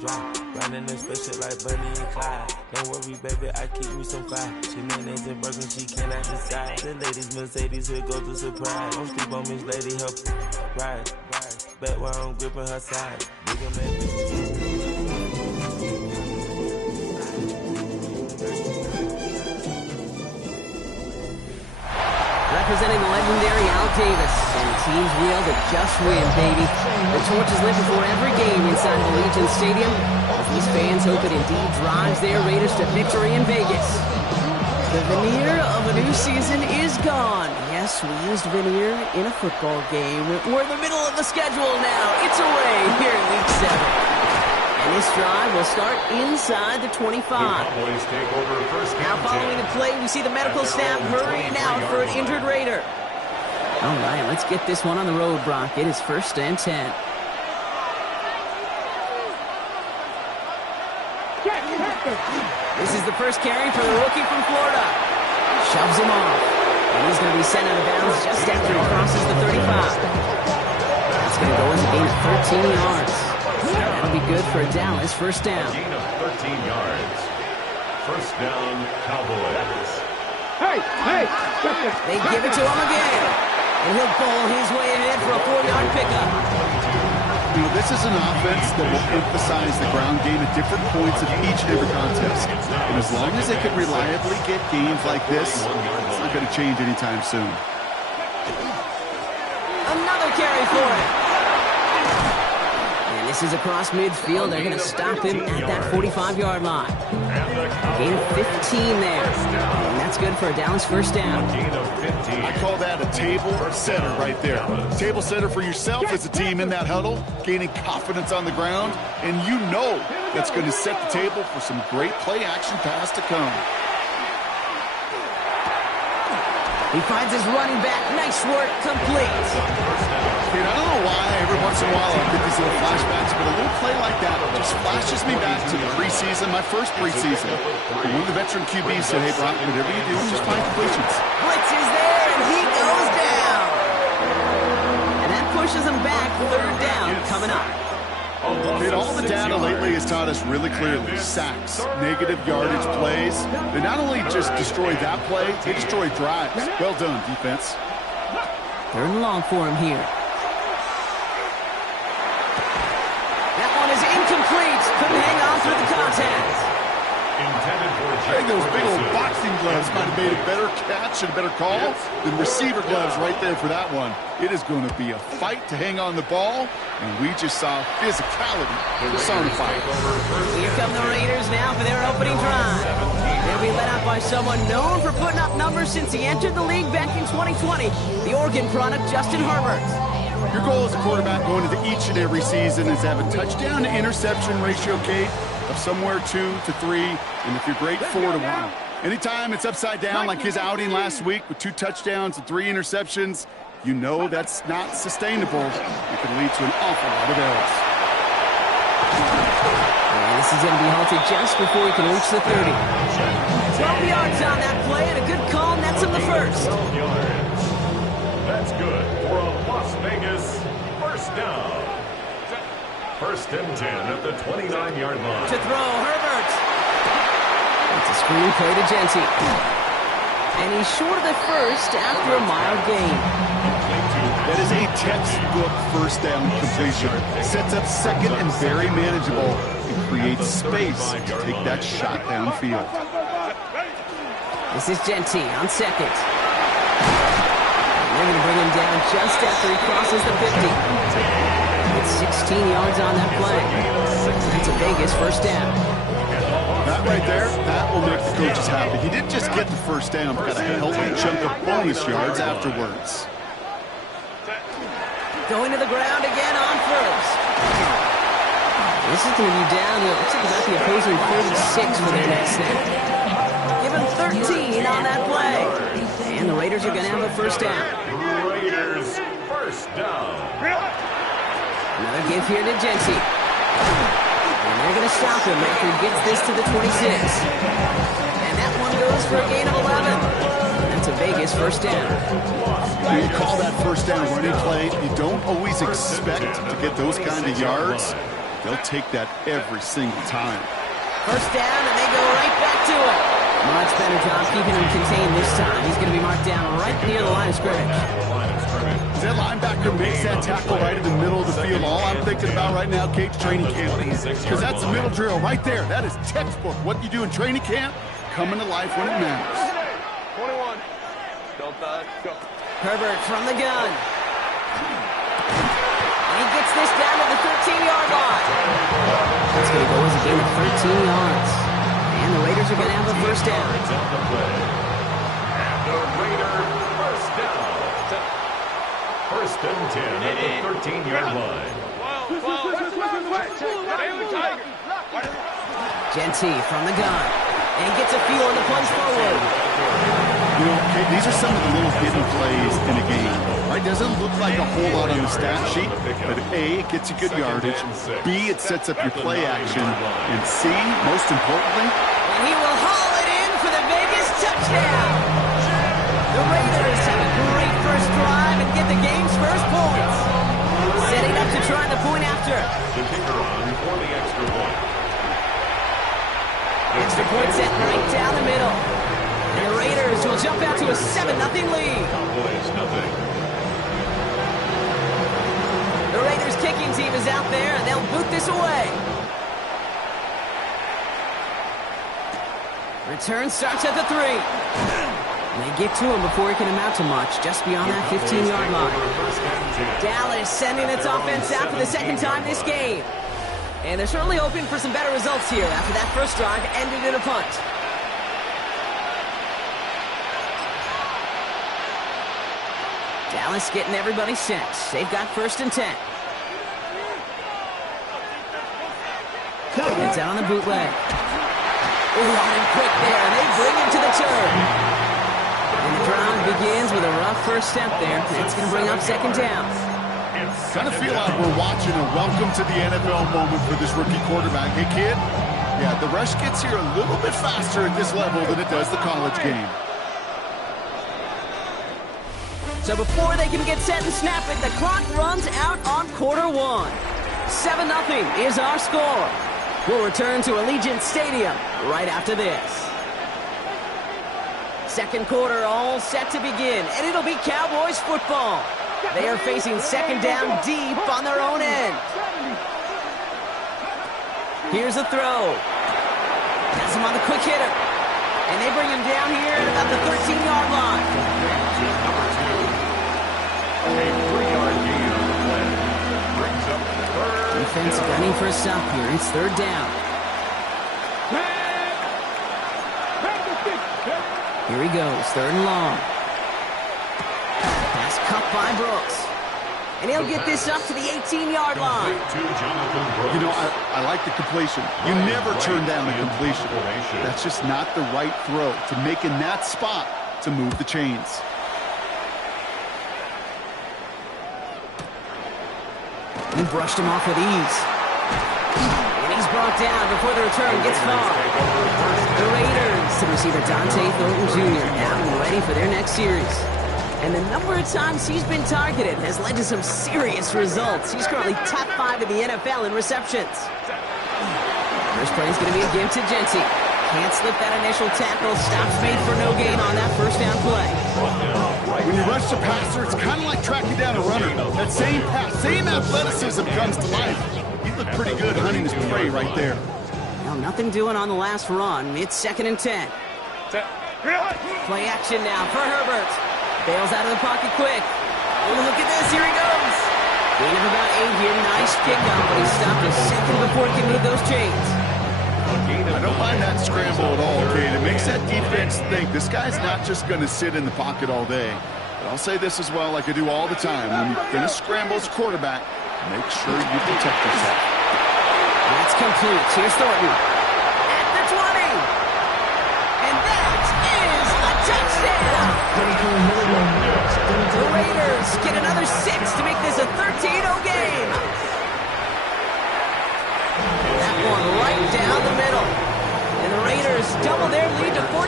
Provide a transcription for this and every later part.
dry. Running this special like Bunny and Clyde. Don't worry, baby, I keep me some fire. She mayonnaise and burger, she cannot decide. The ladies Mercedes, here goes the surprise. Don't sleep on Miss Lady, help ride. Back while I'm gripping her side. Bigger man, representing the legendary Al Davis. And the team's wheel to just win, baby. The torch is lit before every game inside of Allegiant Stadium, as these fans hope it indeed drives their Raiders to victory in Vegas. The veneer of a new season is gone. Yes, we used veneer in a football game. We're in the middle of the schedule now. It's away here in Week 7. And this drive will start inside the 25. Cowboys take over first Now following the play, we see the medical staff hurrying out for an injured Raider. All right, let's get this one on the road, Brock. It is 1st and 10. This is the first carry for the rookie from Florida. Shoves him off. And he's going to be sent out of bounds just after he crosses the 35. That's going to go as a gain of 13 yards. That'll be good for a Dallas first down. A gain of 13 yards. First down, Cowboys. Hey! They give it to him again. And he'll bowl his way ahead for a 4-yard pickup. You know, this is an offense that will emphasize the ground game at different points of each and every contest. And as long as they can reliably get games like this, it's not going to change anytime soon. Another carry for it. And this is across midfield. They're going to stop him at that 45-yard line. Gain of 15 there. And that's good for a Dallas first down. I call that a table setter right there. Table setter for yourself as a team in that huddle, gaining confidence on the ground, and you know that's going to set the table for some great play-action pass to come. He finds his running back. Nice work. Complete. Dude, I don't know why every once in a while I get these little flashbacks, but a little play like that just flashes me back to the preseason, my first preseason. And one of the veteran QBs said, hey, Brock, whatever you do, just find completions. Blitz is there, and he goes down. And that pushes him back. 3rd down coming up. Dude, all the data lately has taught us really clearly, sacks, negative yardage plays, they not only just destroy that play, they destroy drives. Well done, defense. 3rd and long for him here. That one is incomplete. Couldn't hang on through the contact. I think those big old boxing gloves might have made a better catch and a better call than receiver gloves right there for that one. It is going to be a fight to hang on the ball, and we just saw physicality personified. Here come the Raiders now for their opening drive. They'll be led out by someone known for putting up numbers since he entered the league back in 2020, the Oregon product, Justin Herbert. Your goal as a quarterback going into each and every season is to have a touchdown-to-interception ratio, Kate, of somewhere 2 to 3, and if you're great, 4 to 1. Anytime it's upside down like his outing last week with 2 touchdowns and 3 interceptions, you know that's not sustainable. It can lead to an awful lot of errors. And this is going to be halted just before he can reach the 30. 12 yards on that play, and a good call nets him the first. 12 yards. That's good for a Las Vegas first down. 1st and 10 at the 29-yard line. To throw, Herbert. It's a screen play to Genty. And he's short of the first after a mild gain. That is a textbook first down completion. Sets up second and very manageable and creates space to take that shot downfield. This is Genty on second. And they're going to bring him down just after he crosses the 50. It's 16 yards on that play. That's a Vegas first down. That right there, that will make the coaches happy. He didn't just get the first down, but got a healthy chunk of bonus yards afterwards. Going to the ground again on first. This is going to be down. It looks like about the opposing 36 for their next snap. Give him 13 on that play. And the Raiders are going to have a first down. Raiders first down. Another give here to Genty. And they're going to stop him after he gets this to the 26. And that one goes for a gain of 11. That's a Vegas first down. When you call that first down running play, you don't always expect to get those kind of yards. They'll take that every single time. First down, and they go right back to it. Much better job keeping him contained this time. He's going to be marked down right near the line of scrimmage. That linebacker makes that tackle right in the middle of the field. All I'm thinking about right now, Kate's training camp. Because that's the middle drill right there. That is textbook. What you do in training camp, coming to life when it matters. 21. Don't go. Herbert from the gun. And he gets this down to the 13-yard line. That's going to go as a gain of 13 yards. And the Raiders are going to have the first down. And the Raiders first down. First and 10 at the 13-yard line. Genty from the gun. And he gets a feel on the punch forward. You know, Kate, these are some of the little hidden plays in a game. Right? Doesn't look like a whole lot on the stat sheet, but A, it gets you good yardage. B, it sets up your play action. And C, most importantly, And he will haul it in for the Vegas touchdown. The Raiders have a great first drive and get the game's first points. Setting up to try the point after. The kicker on for the extra point. Extra point set right down the middle. And the Raiders will jump out to a 7-0 lead. Cowboys nothing. The Raiders kicking team is out there, and they'll boot this away. Return starts at the 3. And they get to him before he can amount to much, just beyond that 15-yard line. Dallas sending its offense out for the second time this game. And they're certainly hoping for some better results here after that first drive ended in a punt. Dallas getting everybody set. They've got first and 10. It's out on the bootleg. Ooh, on him quick there. They bring him to the turn. And the drive begins with a rough first step there. That's going to bring up second down. kind of feel like we're watching a welcome to the NFL moment for this rookie quarterback. Hey, kid, yeah, the rush gets here a little bit faster at this level than it does the college game. So before they can get set and snap it, the clock runs out on quarter one. 7-0 is our score. We'll return to Allegiant Stadium right after this. Second quarter all set to begin, and it'll be Cowboys football. They are facing second down deep on their own end. Here's a throw. Has him on the quick hitter. And they bring him down here at about the 13-yard line. A 3-yard gain on the play. Brings up third. Defense gunning for a stop here. It's third down. Here he goes, third and long. Pass cut by Brooks. And he'll get this up to the 18-yard line. You know, I like the completion. You never turn down a completion. That's just not the right throw to make in that spot to move the chains. He brushed him off with ease. And he's brought down before the return gets far. The Raiders, the receiver Dante Thornton Jr. now ready for their next series. And the number of times he's been targeted has led to some serious results. He's currently top 5 in the NFL in receptions. First play is going to be a give to Genty. Can't slip that initial tackle. Stops made for no gain on that first down play. When you rush the passer, it's kind of like tracking down a runner. That same pass, same athleticism comes to life. He looked pretty good hunting his prey right there. Well, nothing doing on the last run. It's second and 10. Play action now for Herbert. Bails out of the pocket quick. Oh, look at this. Here he goes. Gain of about 8 here. Nice kickoff, but he stopped a second before he can move those chains. I don't mind that scramble at all, Kate. It makes that defense think this guy's not just going to sit in the pocket all day. But I'll say this as well, like I do all the time. When you're going to scramble as a quarterback, make sure you protect yourself. That's complete. Here's Thornton. At the 20. And that is a touchdown. The Raiders get another 6 to make this a 13-0 game. That one right down the middle. And the Raiders double their lead to 14.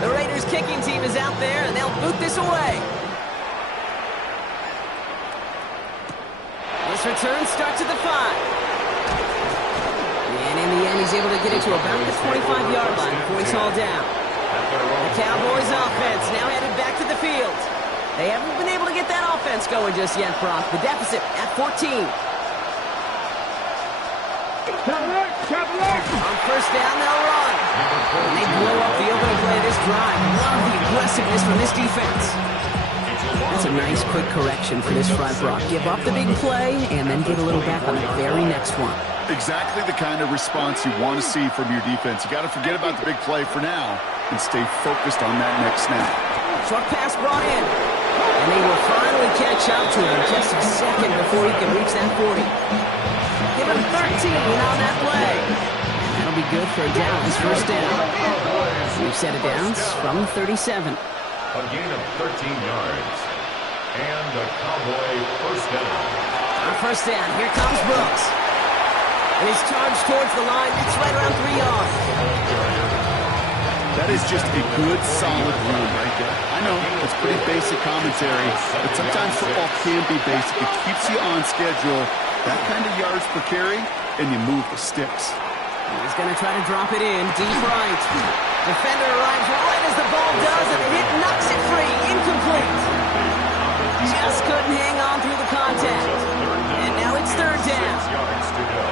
The Raiders kicking team is out there, and they'll boot this away. This return starts at the 5. And in the end, he's able to get it to about the 25-yard line before he's hauled down. The Cowboys offense now headed back to the field. They haven't been able to get that offense going just yet, Brock. The deficit at 14. On first down, they'll run. And they blow up the opening play of this drive. Love the aggressiveness from this defense. That's a nice quick correction for this front, Brock. Give up the big play and then get a little back on the very next one. Exactly the kind of response you want to see from your defense. You got to forget about the big play for now and stay focused on that next snap. Short pass brought in. And they will finally catch up to him just a second before he can reach that 40. Give him 13 on that play. And that'll be good for a Dallas first down. We've set it down from 37. A gain of 13 yards. And a Cowboy first down. On first down, here comes Brooks. And he's charged towards the line. It's right around 3 yards. That is just a good, solid run right there. I know, it's pretty basic commentary, but sometimes football can be basic. It keeps you on schedule, that kind of yards per carry, and you move the sticks. He's going to try to drop it in, deep right. Defender arrives right as the ball does, and the hit knocks it free. Incomplete. Just couldn't hang on through the contact. And now it's third down. 6 yards to go.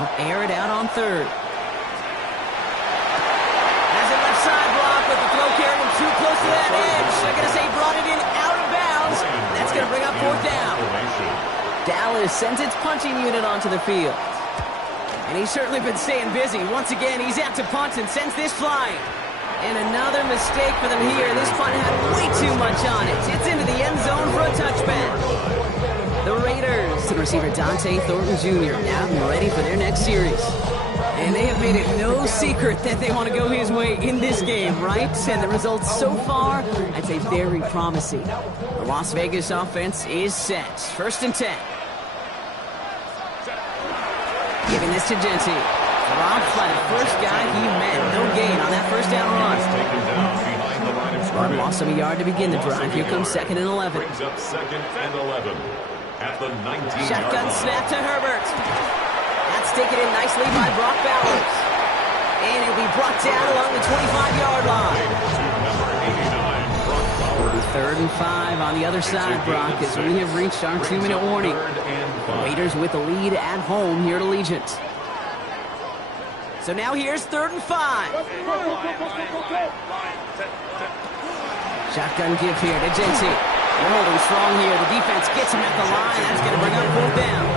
They'll air it out on third. Has it left side block, but the throw carried him too close to that edge. They're going to say brought it in out of bounds. That's going to bring up fourth down. Dallas sends its punching unit onto the field. And he's certainly been staying busy. Once again, he's out to punt and sends this flying. And another mistake for them here. This punt had way too much on it. It's into the end zone for a touchback. The Raiders, the receiver Dante Thornton Jr. now ready for their next series. And they have made it no secret that they want to go his way in this game, right? And the results so far, I'd say very promising. The Las Vegas offense is set. First and 10. Giving this to Genty. Dropped by the first guy he met. No gain on that first down run. Lost some a yard to begin the drive. Here comes second and 11. Brings up second and 11 at the 19-yard Shotgun line. snap to Herbert. That's taken in nicely by Brock Bowers. And it'll be brought down along the 25-yard line. It'll be third and 5 on the other side, Brock, as we have reached our 2-minute warning. Raiders with the lead at home here at Allegiant. So now here's third and 5. Shotgun give here to Genty. They're holding strong here. The defense gets him at the line. That's going to bring up fourth down.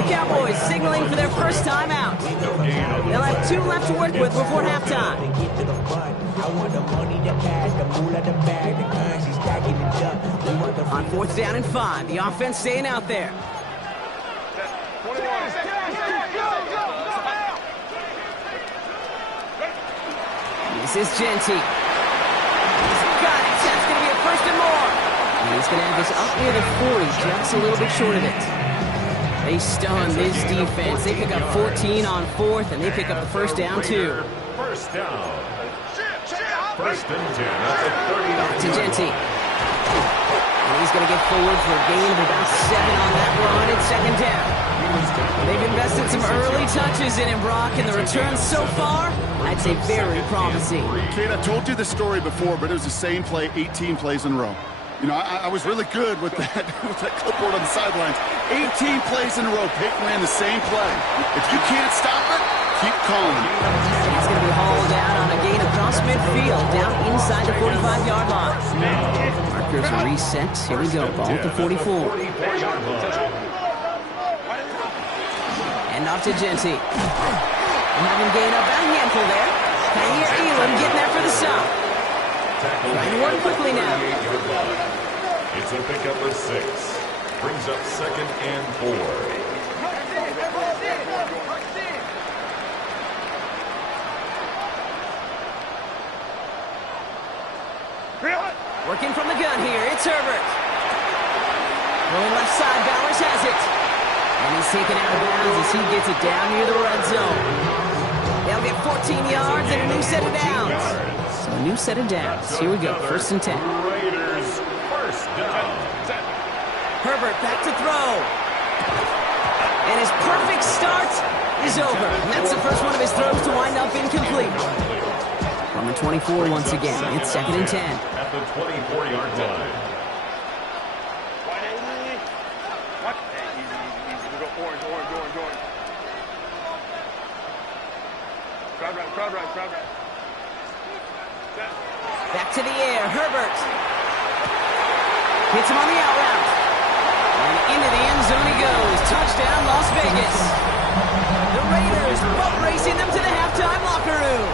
The Cowboys signaling for their first time out. They'll have 2 left to work with before halftime. On fourth down and 5, the offense staying out there. This is Genty. He's got it. That's going to be a first and more. And he's going to have this up near the 40, just a little bit short of it. They stun this defense. They pick up 14 on fourth, and they pick up the first down, too. First down. First and 10 at the 30. Back to Genty. And he's going to get forward for a gain of about 7 on that run. It's second down. They've invested some early touches in him, Brock, and the returns so far, I'd say very promising. Kate, I've told you the story before, but it was the same play 18 plays in a row. You know, I was really good with that clipboard on the sidelines. 18 plays in a row, Peyton ran the same play. If you can't stop it, keep calling. He's going to be hauled out on a gain across midfield, down inside the 45-yard line. Markers are reset. Here we go, ball at the 44. And off to Genty. And having gained up a handful there. Kaiir Elam getting there for the stop. Trying to work quickly now. It's a pickup of 6. Brings up second and 4. Working from the gun here, it's Herbert. Going left side, Bowers has it. And he's taken out of bounds as he gets it down near the red zone. They'll get 14 yards and a new set of downs. So a new set of downs. Here we go, 1st and 10. Raiders, first down. Herbert back to throw. And his perfect start is over. And that's the first one of his throws to wind up incomplete. From the 24 once again. It's 2nd and 10. At the 24-yard line. Back to the air, Herbert. Hits him on the out route. And into the end zone he goes. Touchdown, Las Vegas. The Raiders boat racing them to the halftime locker room.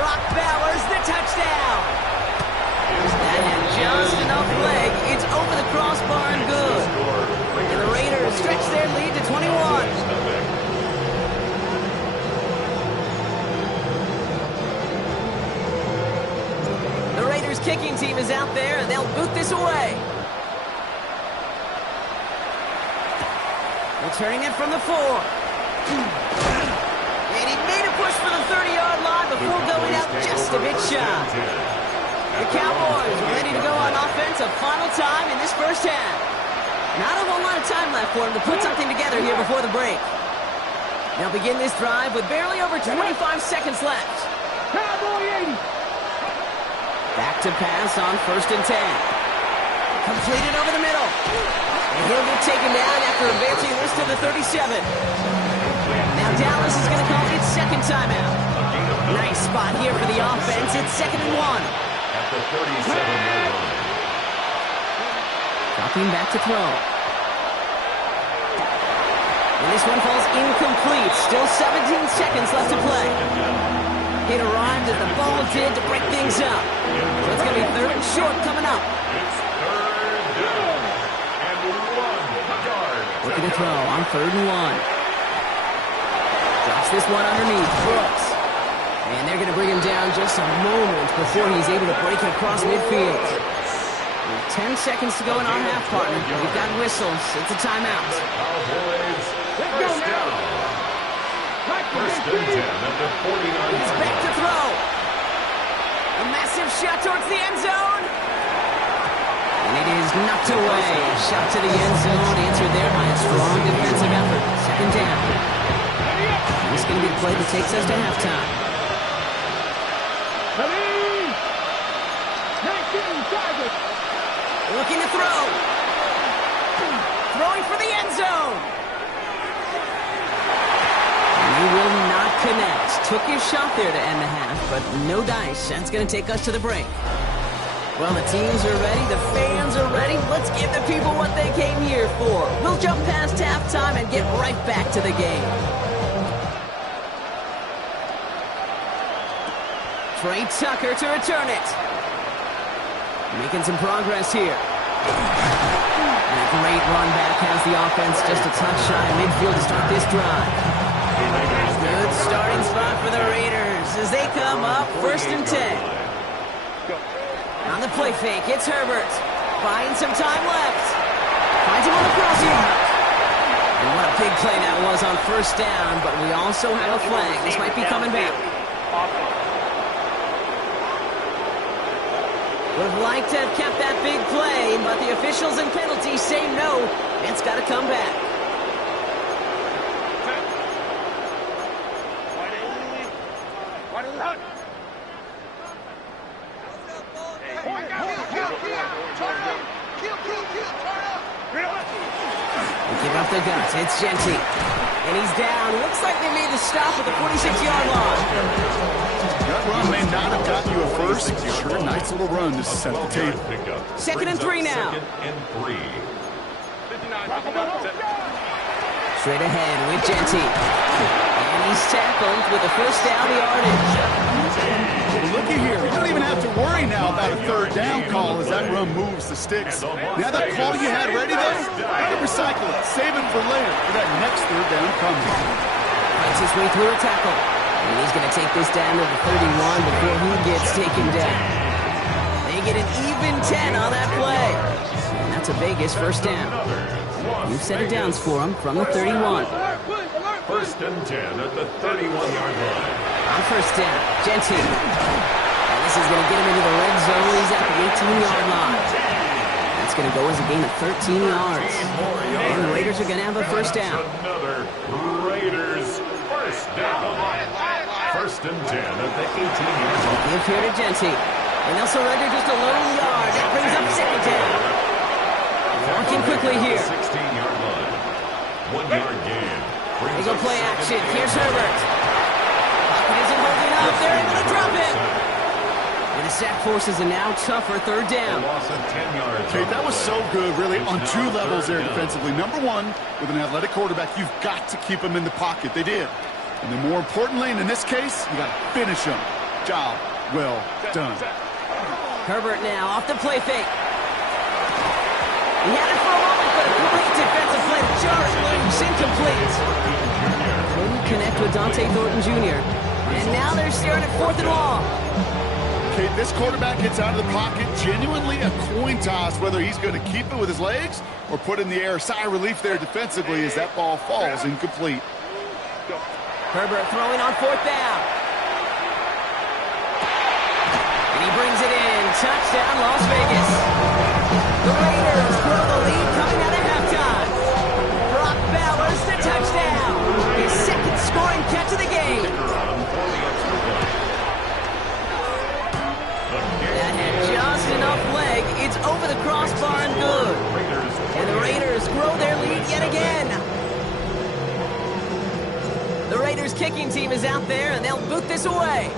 Brock Bowers, the touchdown. That had just enough leg. It's over the crossbar and good. And the Raiders stretch their lead to 21. Kicking team is out there, and they'll boot this away. Returning it from the 4. And he made a push for the 30-yard line before going out just a bit shy. The Cowboys are ready to go on offense a final time in this first half. Not a whole lot of time left for them to put something together here before the break. They'll begin this drive with barely over 25 seconds left. Cowboy 80. Back to pass on 1st and 10. Completed over the middle. And he'll get taken down after advancing this to the 37. Now Dallas is going to call its second timeout. Nice spot here for the offense. It's 2nd and 1. At the 37-yard line. Dropping back to throw. And this one falls incomplete. Still 17 seconds left to play. It arrived as the ball did to break things up. So it's going to be 3rd and short coming up. It's 3rd down and 1 yard. Looking to throw on 3rd and 1. Drops this one underneath. Brooks. And they're going to bring him down just a moment before he's able to break it across midfield. With 10 seconds to go in our half, partner. We've got whistles. It's a timeout. Cowboys, first down. 1st and 10 at the 49. He's back to throw. A massive shot towards the end zone. And it is knocked away. A shot to the end zone, answered there by a strong defensive effort. 2nd down. And this is going to be the play that takes us to halftime. Looking to throw. Throwing for the end zone. He will not connect. Took his shot there to end the half, but no dice. That's going to take us to the break. Well, the teams are ready. The fans are ready. Let's give the people what they came here for. We'll jump past halftime and get right back to the game. Trey Tucker to return it. Making some progress here. And a great run back has the offense just a touch shy of midfield to start this drive. Good starting spot for the Raiders as they come up 1st and 10. On the play fake, it's Herbert. Buying some time left. Finds him on the crossing route. And what a big play that was on 1st down, but we also have a flag. This might be coming back. Would have liked to have kept that big play, but the officials and penalties say no. It's got to come back. Give up the guts. It's Genty. And he's down. Looks like they made the stop at the 46-yard line. That run may not have gotten you a first. Sure, a nice little run to set the table. 2nd and 3 now. 2nd and 3. Straight ahead with Genty. And he's tackled with the 1st down yardage. Looky here. You don't even have to worry now about a 3rd down call as that run moves the sticks. Now that call you had ready there, recycle it. Save it for later for that next 3rd down coming. Fights his way through a tackle. And he's going to take this down to the 31 before he gets taken down. They get an even 10 on that play. And that's a Vegas 1st down. New set of downs for him from the 31. 1st and 10 at the 31-yard line. On 1st down, Genty. And this He's going to get him into the red zone. He's at the 18-yard line. That's going to go as a gain of 13 yards. And the Raiders are going to have a first down. Another Raiders first down. First and 10 at the 18-yard line. Give here to Genty. And they'll surrender just a lone yard. That brings up second down. Walking quickly here. 16-yard line. 1 yard gain. They go play action. Here's Herbert. Pocket isn't holding up. They're able to drop it. And the sack forces a now tougher third down. Loss of 10 yards. Okay, that was so good, really, on two levels there defensively. Number one, with an athletic quarterback, you've got to keep him in the pocket. They did. And then more importantly, and in this case, you got to finish him. Job well done. Herbert now off the play fake. He had it for a moment, but a complete defensive play to Jarrett Loose, incomplete. Couldn't connect with Dante Thornton Jr. And now they're staring at 4th and long. Okay, this quarterback gets out of the pocket, genuinely a coin toss, whether he's going to keep it with his legs or put in the air. Sigh of relief there defensively as that ball falls incomplete. Herbert throwing on 4th down. And he brings it in. Touchdown, Las Vegas. The Raiders grow the lead coming out of halftime. Brock Bowers the touchdown. His second scoring catch of the game. That had just enough leg. It's over the crossbar and good. And the Raiders grow their lead yet again. The Raiders kicking team is out there, and they'll boot this away.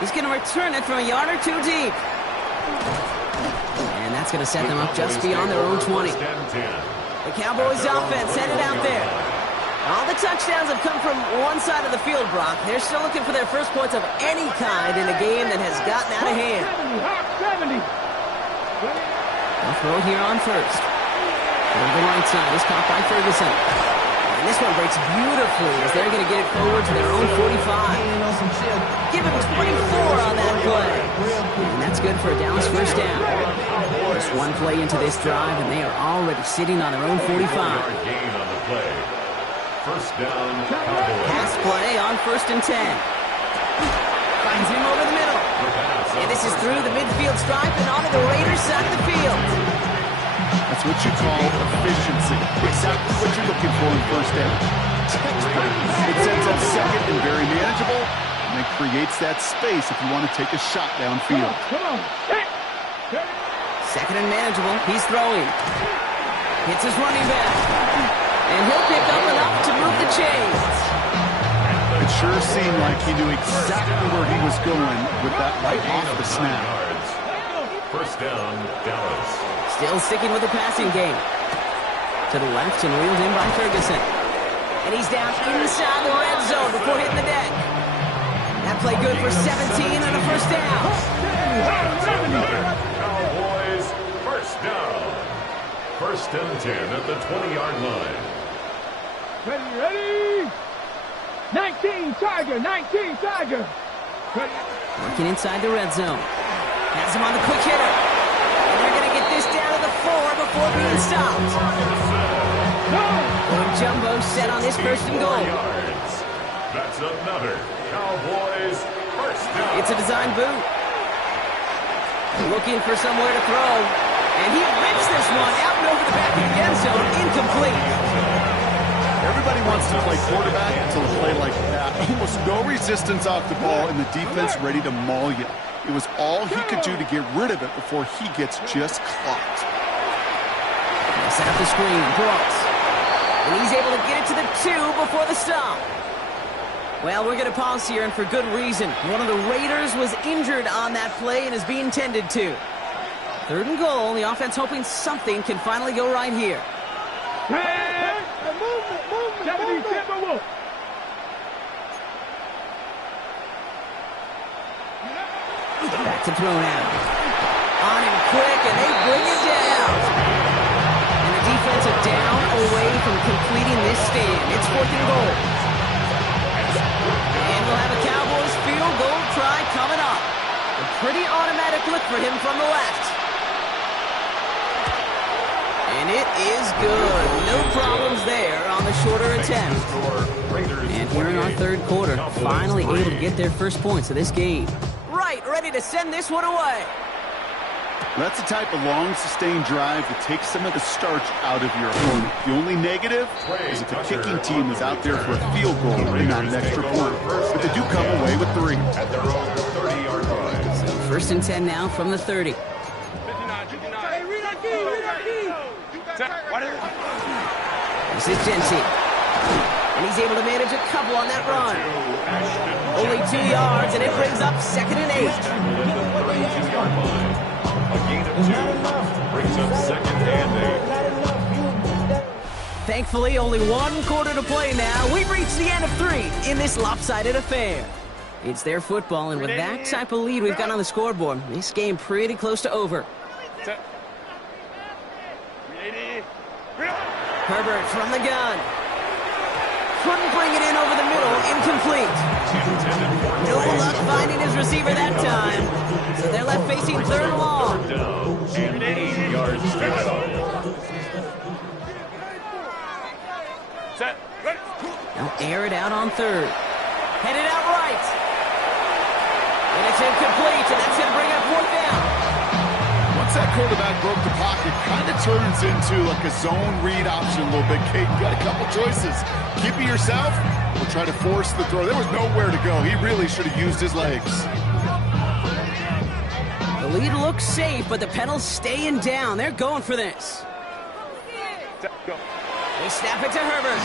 He's going to return it from a yard or two deep. And that's going to set them up just beyond their own 20. The Cowboys offense headed out there. All the touchdowns have come from one side of the field, Brock. They're still looking for their first points of any kind in a game that has gotten out of hand. 70. They'll throw here on first. On the right side is caught by Ferguson. And this one breaks beautifully as they're going to get it forward to their own 45. Give him 24 on that play. And that's good for a Dallas first down. Just one play into this drive, and they are already sitting on their own 45. Gain on the play. First down, Cowboys. Pass play on 1st and 10. Finds him over the middle. And this is through the midfield stripe and onto the Raiders side of the field. That's what you call efficiency. Exactly what you're looking for in first down. It sets up second and very manageable, and it creates that space if you want to take a shot downfield. Come on. Second and manageable. He's throwing. Hits his running back. And he'll pick up enough to move the chains. It sure seemed like he knew exactly where he was going with that right off the snap. First down, Dallas. Still sticking with the passing game. To the left and reeled in by Ferguson. And he's down inside the red zone before hitting the deck. That play good for 17 and a first down. Cowboys, first down. First and 10 at the 20-yard line. Ready? 19 Tiger. Working inside the red zone. Has him on the quick hitter. And they're going to get this down to the 4 before being stopped. Or Jumbo set on this first and goal. That's another Cowboys first down. It's a design boot. Looking for somewhere to throw. And he rips this one out and over the back of the end zone. Incomplete. Everybody wants to play quarterback until a play like that. Almost no resistance off the ball and the defense ready to maul you. It was all he could do to get rid of it before he gets just clocked. Set up the screen. Brooks. And he's able to get it to the 2 before the stop. Well, we're going to pause here, and for good reason. One of the Raiders was injured on that play and is being tended to. 3rd and goal. The offense hoping something can finally go right here. Movement. Back to throw now. On him quick, and they bring it down. And the defensive down away from completing this stand. It's 4th and goal. And we'll have a Cowboys field goal try coming up. A pretty automatic look for him from the left. And it is good. No problems there on the shorter attempt. And here in our third quarter, finally able to get their first points of this game. Right, ready to send this one away. That's the type of long, sustained drive that takes some of the starch out of your opponent. The only negative is if the kicking team is out there for a field goal and not an extra point. But they do come away with 3. At their own 30-yard line. So first and 10 now from the 30. This is Genty. And he's able to manage a couple on that run. Only 2 yards, and it brings up 2nd and 8. 32-yard line. A gain of 2 brings up 2nd and 8. Thankfully, only 1 quarter to play now. We've reached the end of 3 in this lopsided affair. It's their football, and with that type of lead we've got on the scoreboard, this game pretty close to over. Herbert from the gun. Couldn't bring it in over the middle. Incomplete. No luck finding his receiver that time. So they're left facing 3rd and long. Down and 8 yards to go. They'll air it out on 3rd. Headed out right. And it's incomplete, and that's going to bring up 4th down. Once that quarterback broke the pocket, kind of turns into like a zone read option a little bit, Kate. You got a couple choices. Keep it yourself or try to force the throw. There was nowhere to go. He really should have used his legs. The lead looks safe, but the Pedals staying down. They're going for this. They snap it to Herbert.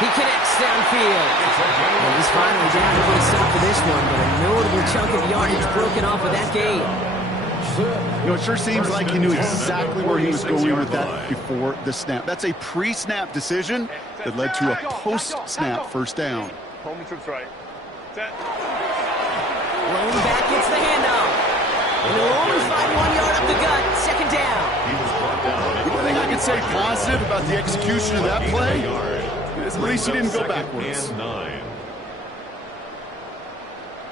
He connects downfield. And he's finally down to put a stop to this one, but a notable chunk of yardage broken off of that game. You know, it sure seems like he knew exactly where he was going with that before the snap. That's a pre-snap decision that led to a post-snap first down. Homie trips right. Set. Rolling back gets the handoff. And he'll only find 1 yard up the gut. 2nd down. The only thing I can say positive about the execution of that play is at least he didn't go backwards.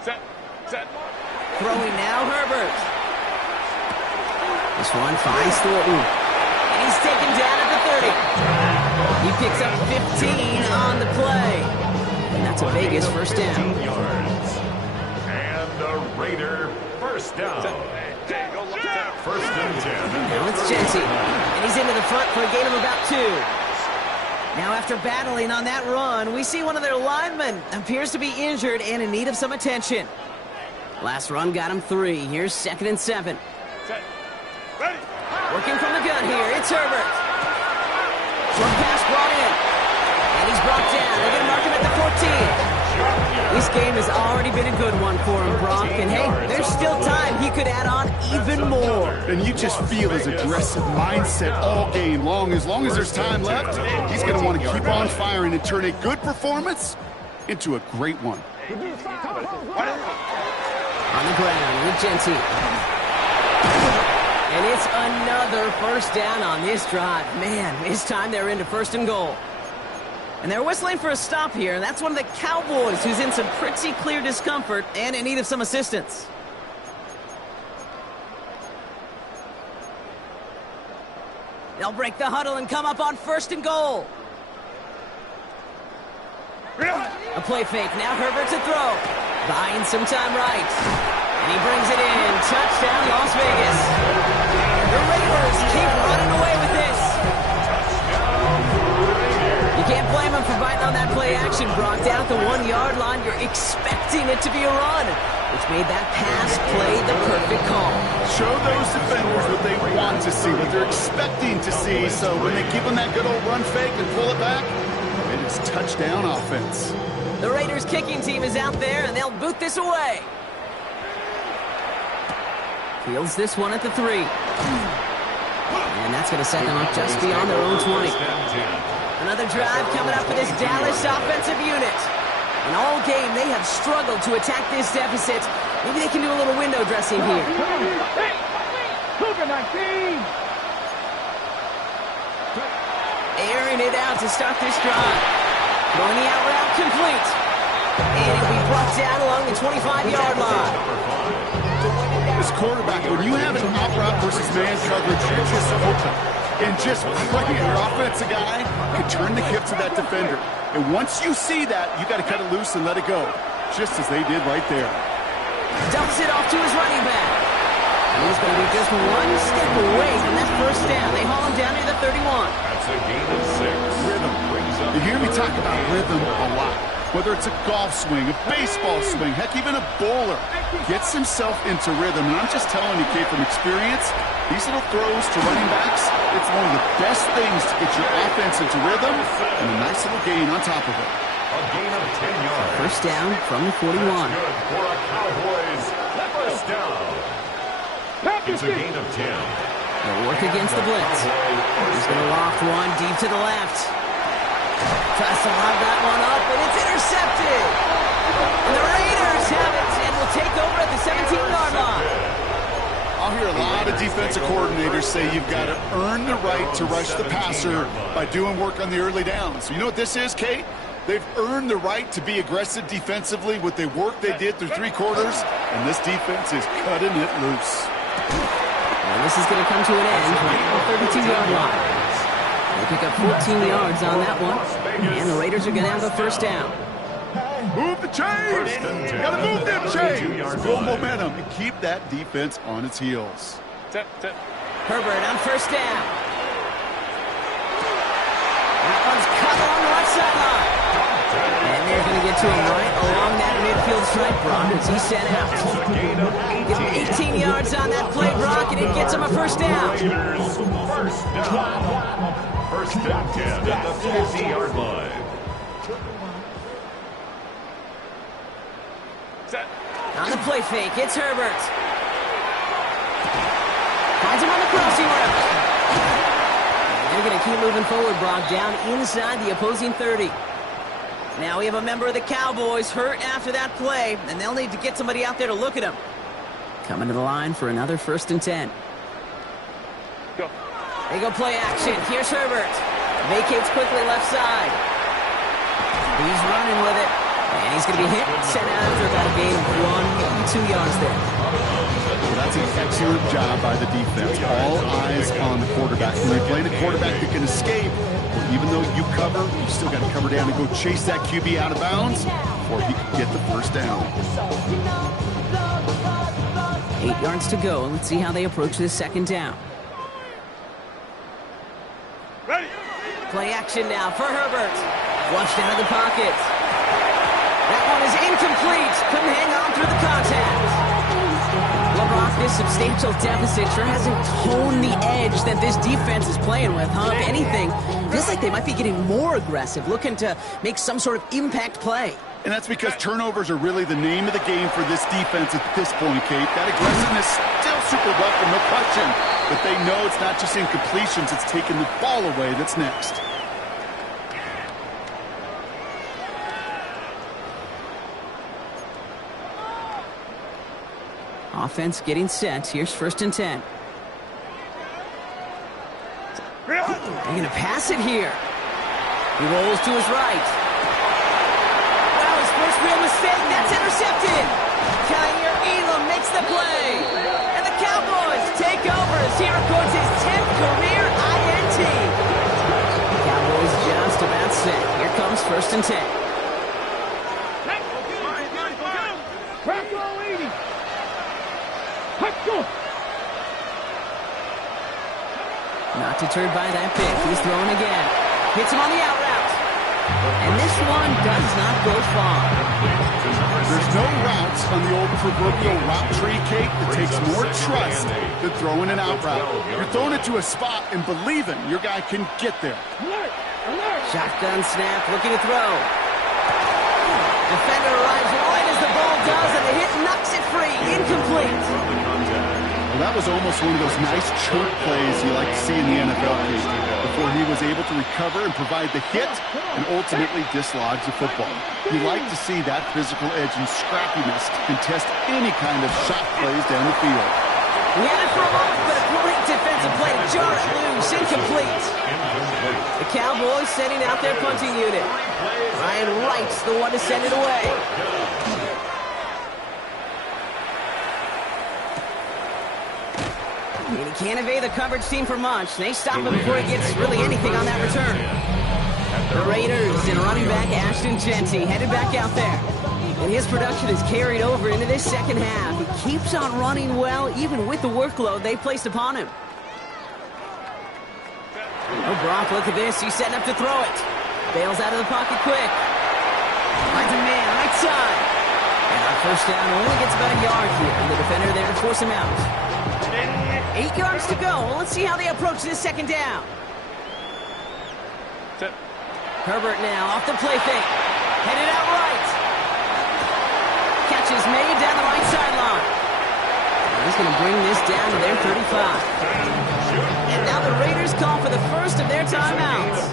Set. Set. Throwing now, Herbert. This one finds Thornton. And he's taken down at the 30. He picks up 15 on the play. And that's a Vegas first down. And the Raider first down. First and 10. Now it's Genty. And he's into the front for a gain of about 2. Now after battling on that run, we see one of their linemen appears to be injured and in need of some attention. Last run got him 3. Here's 2nd and 7. Set. Ready. Working from the gun here, it's Herbert. Short pass brought in. And he's brought down. They're going to mark him at the 14. This game has already been a good one for him, Brock. And hey, there's still time. He could add on even more. And you just feel his aggressive mindset all game long. As long as there's time left, he's going to want to keep on firing and turn a good performance into a great one. On the ground with Genty. And it's another first down on this drive. Man, this time they're into 1st and goal. And they're whistling for a stop here, and that's one of the Cowboys who's in some pretty clear discomfort and in need of some assistance. They'll break the huddle and come up on 1st and goal. A play fake. Now Herbert to throw. Buying some time right. And he brings it in. Touchdown, Las Vegas. The Raiders keep running away with this. You can't blame him for biting on that play action, Brock. Down at the 1 yard line, you're expecting it to be a run, which made that pass play the perfect call. Show those defenders what they want to see, what they're expecting to see. So when they give them that good old run fake and pull it back, it is touchdown offense. The Raiders kicking team is out there, and they'll boot this away. Fields this one at the 3. And that's going to set them up just beyond their own 20. Another drive coming up for this Dallas offensive unit. And all game, they have struggled to attack this deficit. Maybe they can do a little window dressing here. Cougar 19. Airing it out to start this drive. Throwing the out route complete. And it'll be brought down along the 25-yard line. as quarterback, when you have an out route versus man coverage, you're just open. And just praying your offensive guy can turn the hips of that defender. And once you see that, you got to cut it loose and let it go, just as they did right there. Dumps it off to his running back. And he's going to be just one step away from that first down. They haul him down near the 31. That's a gain of 6. Rhythm. You hear me talk about rhythm a lot. Whether it's a golf swing, a baseball swing, heck, even a bowler gets himself into rhythm. And I'm just telling you, Kate, from experience, these little throws to running backs, it's one of the best things to get your offense into rhythm and a nice little gain on top of it. A gain of 10 yards. First down from the 41. That's good for a Cowboys first down. It's a gain of 10. They'll work against the blitz. He's going to loft one deep to the left. Tries to lob that one up, and it's intercepted. And the Raiders have it and will take over at the 17-yard line. I'll hear a lot of defensive coordinators say you've got to earn the right to rush the passer by doing work on the early downs. You know what this is, Kate? They've earned the right to be aggressive defensively with the work they did through 3 quarters, and this defense is cutting it loose. And this is going to come to an end right at the 32-yard line. They pick up 14 yards on that one, and the Raiders are going to have a first down. Move the chains! Got to move them chains! Build momentum and keep that defense on its heels. Set. Herbert on first down. That one's cut along the left sideline. And they're going to get to him right along that midfield stripe, Brock, as he's sent out. Give him 18 yards on that play, Brock, and it gets him a first down. First down. First down 10 at the 50-yard line. Set. On the play fake, it's Herbert. Finds him on the crossing route. They're going to keep moving forward, Brock, down inside the opposing 30. Now we have a member of the Cowboys hurt after that play, and they'll need to get somebody out there to look at him. Coming to the line for another 1st and 10. Go. They go play action. Here's Herbert. Vacates quickly left side. He's running with it. And he's going to be hit and sent out after about a gain of 1, maybe 2 yards there. Well, that's an excellent job by the defense. All eyes on the quarterback. When you're playing a quarterback that can escape, well, even though you cover, you still got to cover down and go chase that QB out of bounds before he can get the first down. 8 yards to go. Let's see how they approach this 2nd down. Ready. Play action now for Herbert. Flushed out of the pocket. That one is incomplete. Couldn't hang on through the contact. LeBron, this substantial deficit sure hasn't toned the edge that this defense is playing with, huh? If anything, feels like they might be getting more aggressive, looking to make some sort of impact play. And that's because turnovers are really the name of the game for this defense at this point, Kate. That aggressiveness still super welcome, no question. But they know it's not just incompletions, it's taking the ball away that's next. Offense getting set. Here's 1st and 10. They're going to pass it here. He rolls to his right. Wow, his first real mistake. That's intercepted. Kaiir Elam makes the play. And the Cowboys take over as he records his 10th career INT. Cowboys just about set. Here comes 1st and 10. Not deterred by that pick. He's throwing again. Hits him on the out route. And this one does not go far. There's no routes on the old proverbial route tree, Kate, that takes more trust than throwing an out route. You're throwing it to a spot and believing your guy can get there. Shotgun snap, looking to throw. Defender arrives right as the ball does, and the hit knocks it free. Incomplete. Well, that was almost one of those nice choke plays you like to see in the NFL, Kate, before he was able to recover and provide the hit and ultimately dislodge the football. You like to see that physical edge and scrappiness to contest any kind of shot plays down the field. He had it for a moment, but a great defensive play to jar it loose. Incomplete. The Cowboys sending out their punting unit. Ryan Wright's the one to send it away. Can't evade the coverage team for much. They stop him before he gets really anything on that return. The Raiders and running back Ashton Jeanty headed back out there. And his production is carried over into this second half. He keeps on running well, even with the workload they placed upon him. Oh, Brock, look at this. He's setting up to throw it. Bails out of the pocket quick. Finds a man right side. And on first down, only gets about a yard here. And the defender there to force him out. 8 yards to go. Well, let's see how they approach this second down. Herbert now off the play fake. Headed out right. Catch is made down the right sideline. He's going to bring this down to their 35. And now the Raiders call for the first of their timeouts.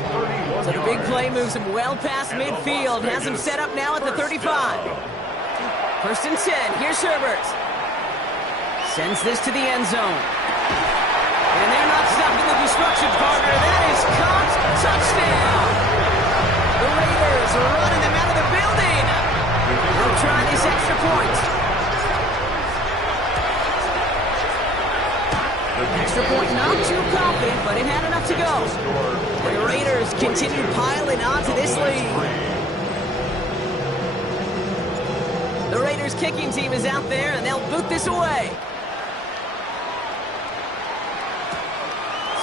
So the big play moves him well past midfield. Has him set up now at the 35. First and 10. Here's Herbert. Sends this to the end zone. And they're not stopping the destruction, partner. That is caught. Touchdown. The Raiders are running them out of the building. They'll try this extra point. Extra point, not too confident, but it had enough to go. And the Raiders continue piling onto this lead. The Raiders kicking team is out there, and they'll boot this away.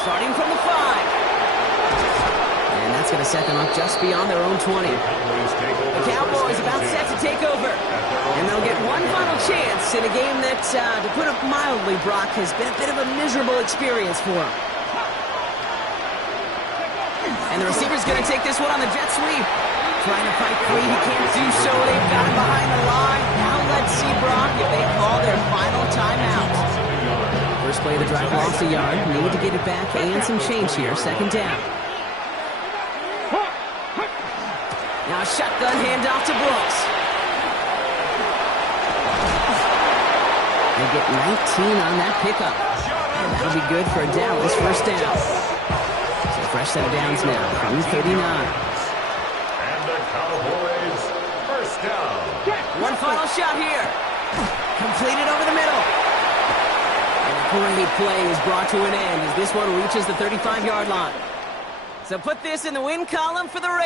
Starting from the 5. And that's going to set them up just beyond their own 20. The Cowboys about set to take over. And they'll get one final chance in a game that, to put it mildly, Brock, has been a bit of a miserable experience for them. And the receiver's going to take this one on the jet sweep. Trying to fight free, he can't do so. They've got him behind the line. Now let's see, Brock, if they call their final timeout. First play of the drive lost a yard. Need to get it back and some change here. Second down. Now a shotgun handoff to Brooks. They get 19 on that pickup. And that'll be good for a Dallas first down. So fresh set of downs now from 39. And the Cowboys first down. One final shot here. Completed over the middle. And the parade play is brought to an end as this one reaches the 35-yard line. So put this in the win column for the Raiders.